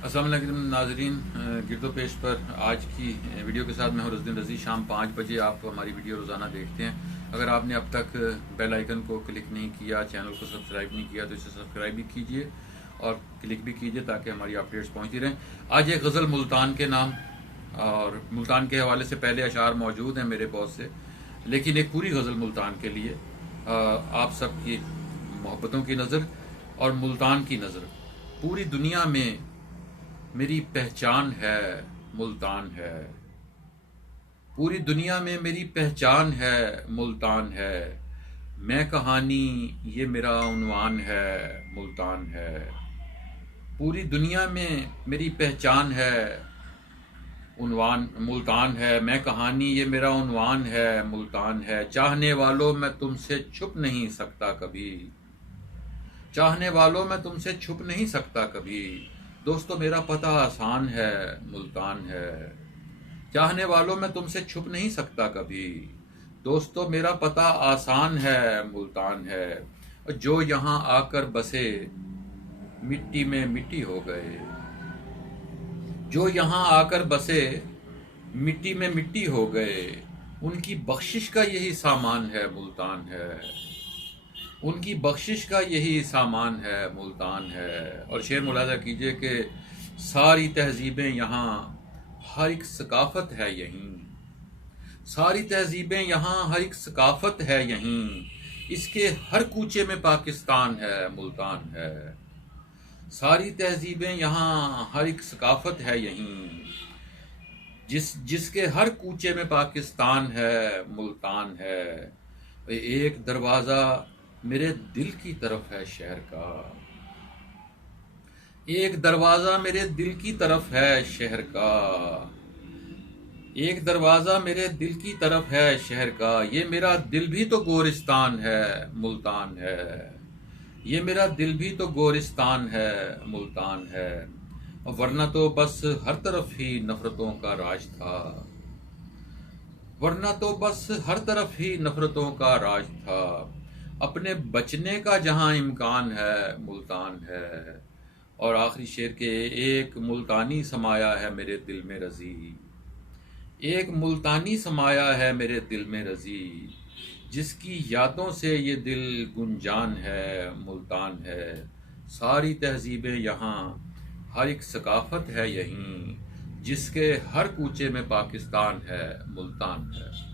अस्सलाम वालेकुम नाजरीन, गिरदो पेश पर आज की वीडियो के साथ मैं हूं रज़दीन रज़ी। शाम 5 बजे आप हमारी वीडियो रोज़ाना देखते हैं। अगर आपने अब तक बेल आइकन को क्लिक नहीं किया, चैनल को सब्सक्राइब नहीं किया, तो इसे सब्सक्राइब भी कीजिए और क्लिक भी कीजिए ताकि हमारी अपडेट्स पहुंचती रहें। आज एक गज़ल मुल्तान के नाम और मुल्तान के हवाले से पहले अशार मौजूद हैं मेरे बहुत से, लेकिन एक पूरी गज़ल मुल्तान के लिए आप सबकी मोहब्बतों की नज़र और मुल्तान की नज़र। पूरी दुनिया में मेरी पहचान है, मुल्तान है। पूरी दुनिया में मेरी पहचान है, मुल्तान है। मैं कहानी, ये मेरा उन्वान है, मुल्तान है। पूरी दुनिया में मेरी पहचान है, उन्वान मुल्तान है। मैं कहानी, ये मेरा उन्वान है, मुल्तान है। चाहने वालों मैं तुमसे छुप नहीं सकता कभी। चाहने वालों मैं तुमसे छुप नहीं सकता कभी। दोस्तों मेरा पता आसान है, मुल्तान है। चाहने वालों मैं तुमसे छुप नहीं सकता कभी। दोस्तों मेरा पता आसान है, मुल्तान है। और जो यहाँ आकर बसे मिट्टी में मिट्टी हो गए। जो यहाँ आकर बसे मिट्टी में मिट्टी हो गए। उनकी बख्शिश का यही सामान है, मुल्तान है। उनकी बख्शिश का यही सामान है, मुल्तान है। और शेर मुलाजा कीजिए कि सारी तहजीबें यहाँ, हर एक सकाफत है यहीं। सारी तहजीबें यहाँ, हर एक सकाफत है यहीं। इसके हर कूचे में पाकिस्तान है, मुल्तान है। सारी तहजीबें यहाँ, हर एक सकाफत है यहीं। जिसके हर कूचे में पाकिस्तान है, मुल्तान है। एक दरवाज़ा मेरे दिल की तरफ है शहर का। एक दरवाज़ा मेरे दिल की तरफ है शहर का। एक दरवाज़ा मेरे दिल की तरफ है शहर का। ये मेरा दिल भी तो गोरिस्तान है, मुल्तान है। ये मेरा दिल भी तो गोरिस्तान है, मुल्तान है। वरना तो बस हर तरफ ही नफरतों का राज था। वरना तो बस हर तरफ ही नफरतों का राज था। अपने बचने का जहां इम्कान है, मुल्तान है। और आखिरी शेर के एक मुल्तानी समाया है मेरे दिल में रजी। एक मुल्तानी समाया है मेरे दिल में रजी। जिसकी यादों से ये दिल गुंजान है, मुल्तान है। सारी तहजीबें यहाँ, हर एक सकाफत है यहीं। जिसके हर कूचे में पाकिस्तान है, मुल्तान है।